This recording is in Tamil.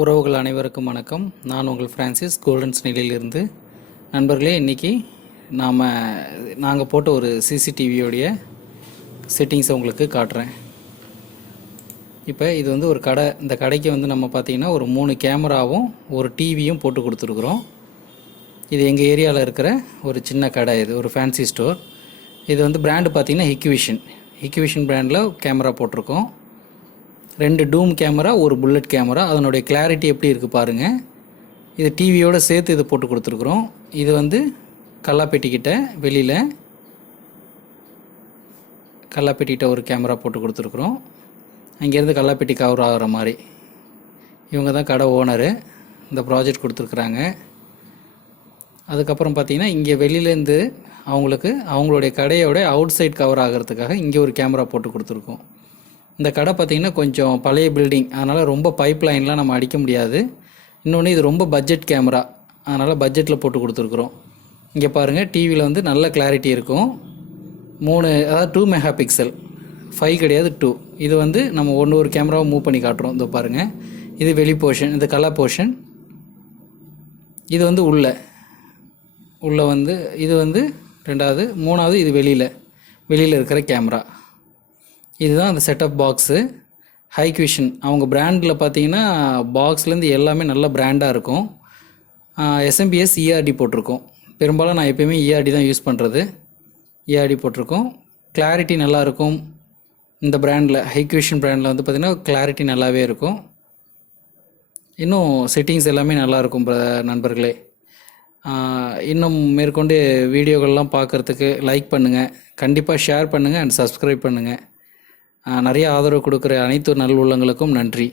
உறவுகள் அனைவருக்கும் வணக்கம். நான் உங்கள் ஃப்ரான்சிஸ் கோல்டன் ஸ்னெயிலிருந்து. நண்பர்களே, இன்றைக்கி நாங்கள் போட்ட ஒரு சிசிடிவியோடைய செட்டிங்ஸை உங்களுக்கு காட்டுறேன். இப்போ இது வந்து ஒரு கடை. இந்த கடைக்கு வந்து நம்ம பார்த்திங்கன்னா ஒரு 3 கேமராவும் ஒரு டிவியும் போட்டு கொடுத்துருக்குறோம். இது எங்கள் ஏரியாவில் இருக்கிற ஒரு சின்ன கடை. இது ஒரு ஃபேன்சி ஸ்டோர். இது வந்து பிராண்டு பார்த்திங்கன்னா ஹிக்விஷன் பிராண்டில் கேமரா போட்டிருக்கோம். 2 டூம் கேமரா, ஒரு புல்லட் கேமரா. அதனுடைய கிளாரிட்டி எப்படி இருக்குது பாருங்கள். இது டிவியோடு சேர்த்து இது போட்டு கொடுத்துருக்குறோம். இது வந்து கல்லாப்பெட்டிக்கிட்ட வெளியில் கல்லாப்பெட்டிக்கிட்ட ஒரு கேமரா போட்டு கொடுத்துருக்குறோம். அங்கேருந்து கல்லாப்பெட்டி கவர் ஆகிற மாதிரி. இவங்க தான் கடை ஓனரு. இந்த ப்ராஜெக்ட் கொடுத்துருக்குறாங்க. அதுக்கப்புறம் பார்த்திங்கன்னா இங்கே வெளியிலேருந்து அவங்களுடைய கடையோட அவுட் சைட் கவர் ஆகிறதுக்காக இங்கே ஒரு கேமரா போட்டு கொடுத்துருக்கோம். இந்த கடை பார்த்திங்கன்னா கொஞ்சம் பழைய பில்டிங், அதனால் ரொம்ப பைப் லைன்லாம் நம்ம அடிக்க முடியாது. இன்னொன்று இது ரொம்ப பட்ஜெட் கேமரா, அதனால் பட்ஜெட்டில் போட்டு கொடுத்துருக்குறோம். இங்கே பாருங்கள், டிவியில் வந்து நல்ல கிளாரிட்டி இருக்கும். 3 அதாவது 2 மெகா பிக்சல், 5 கிடையாது 2. இது வந்து நம்ம ஒரு கேமராவை மூவ் பண்ணி காட்டுறோம். இதோ பாருங்கள், இது வெளி போர்ஷன், இது கலர் போர்ஷன். இது வந்து உள்ளே வந்து இது வந்து 2வது, 3வது இது வெளியில் இருக்கிற கேமரா. இதுதான் அந்த செட்டப் பாக்ஸு. HIK அவங்க பிராண்டில் பார்த்தீங்கன்னா பாக்ஸ்லேருந்து எல்லாமே நல்ல பிராண்டாக இருக்கும். SMPS ERD போட்டிருக்கோம். பெரும்பாலும் நான் எப்போயுமே ERD தான் யூஸ் பண்ணுறது. ERD போட்டிருக்கோம். கிளாரிட்டி நல்லாயிருக்கும். இந்த பிராண்டில் HIK பிராண்டில் வந்து பார்த்திங்கன்னா கிளாரிட்டி நல்லாவே இருக்கும். இன்னும் செட்டிங்ஸ் எல்லாமே நல்லாயிருக்கும் நண்பர்களே. இன்னும் மேற்கொண்டு வீடியோக்கள்லாம் பார்க்குறதுக்கு லைக் பண்ணுங்கள், கண்டிப்பாக ஷேர் பண்ணுங்கள் அண்ட் சப்ஸ்கிரைப் பண்ணுங்கள். நிறைய ஆதரவு கொடுக்குற அனைத்து நல்லுள்ளங்களுக்கும் நன்றி.